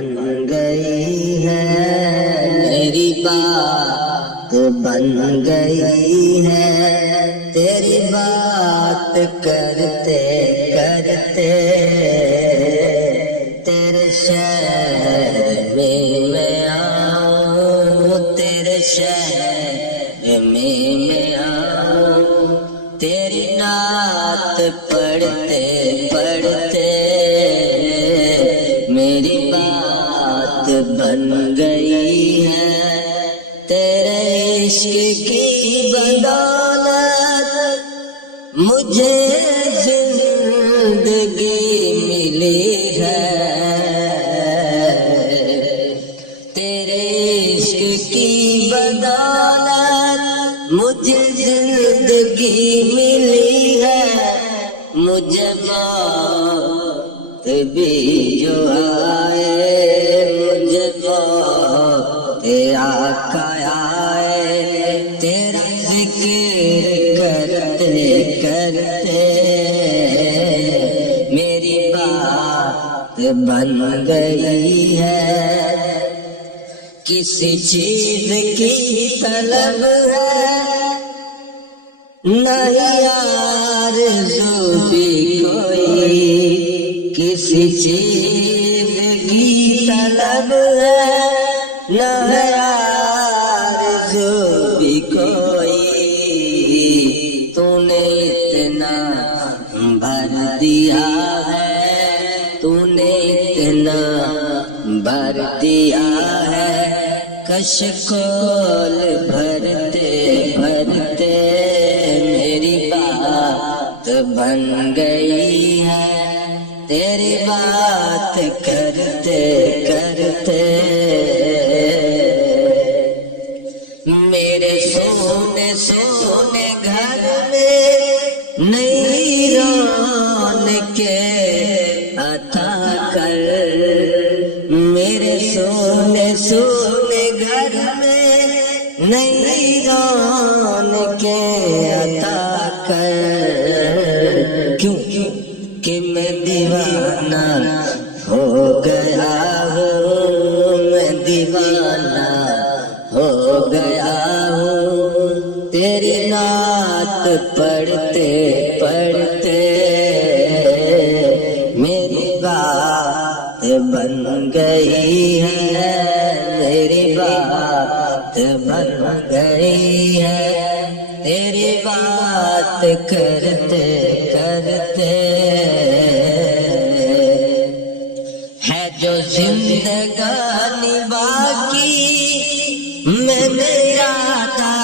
بن گئی ہے، میری بات بن گئی ہے، تیری بات کرتے کرتے تیرے شہر میں آؤں، تیرے شہر میں آؤں، تیری نعت پڑھتے پڑھتے میری بات بن گئی ہے، تیرے عشق کی بدولت مجھے زندگی ملی ہے، تیرے عشق کی بدولت مجھے زندگی ملی ہے، مجھے موت بھی جو آئے، مجھے موت آقا آئے، تیرا ذکر کرتے کرتے میری بات بن گئی ہے، کسی چیز کی طلب ہے نہیں آرزو بھی کوئی، کسی چیز کی طلب ہے نہیں آرزو بھی کوئی، تو نے اتنا بھر دیا ہے، تو نے اتنا بھر دیا ہے، کشکول بھرتے بھرتے میری بات بن گئی ہے، تیری بات کرتے کرتے میرے سونے سونے گھر میں نئی رونق عطا کر، میرے سونے سونے گھر میں نئی رونق عطا کر، کیوں کہ میں دیوانہ ہو گیا ہوں، میں دیوانہ ہو گیا ہوں، تیری نعت پڑھتے پڑھتے میری بات بن گئی ہے، میری بات بن گئی ہے، تیری بات کرتے کرتے ہے جو زندگانی باقی میں نے عطا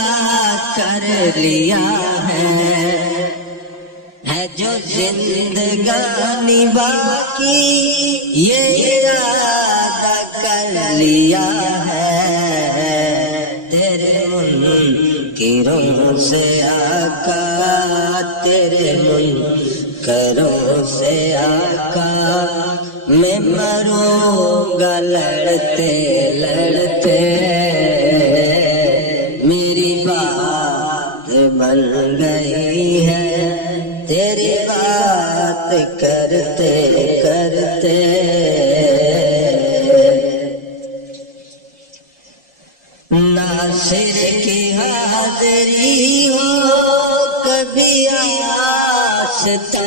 کر لیا ہے جو زندگانی باقی یہ ارادہ کر لیا ہے، تیرے منکروں سے آقا، تیرے منکروں سے آقا میں مروں گا لڑتے لڑتے، میری بات بن گئی ہے، تیری بات کرتے کرتے ناصر کی حاضری ہو کبھی آستاں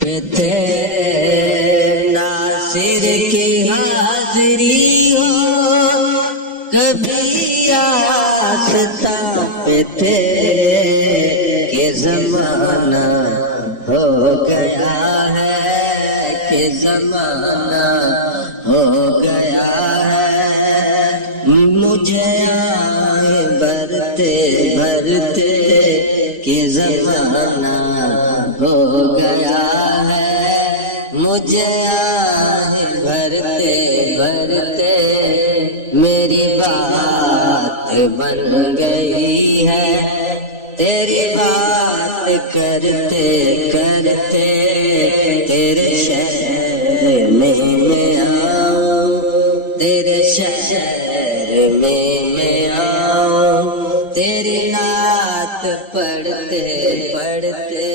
پہ تیرے، ناصر کی حاضری ہو کبھی آستاں پہ تیرے، کہ زمانہ ہو گیا ہے، کہ زمانہ ہو گیا ہے، مجھے آئیں بھرتے بھرتے کہ زمانہ ہو گیا ہے، مجھے آئیں بھرتے بھرتے میری بات بن گئی ہے، تیری بات کرتے کرتے تیرے شہر میں آؤں، تیرے شہر میں آؤں، تیری نعت پڑھتے پڑھتے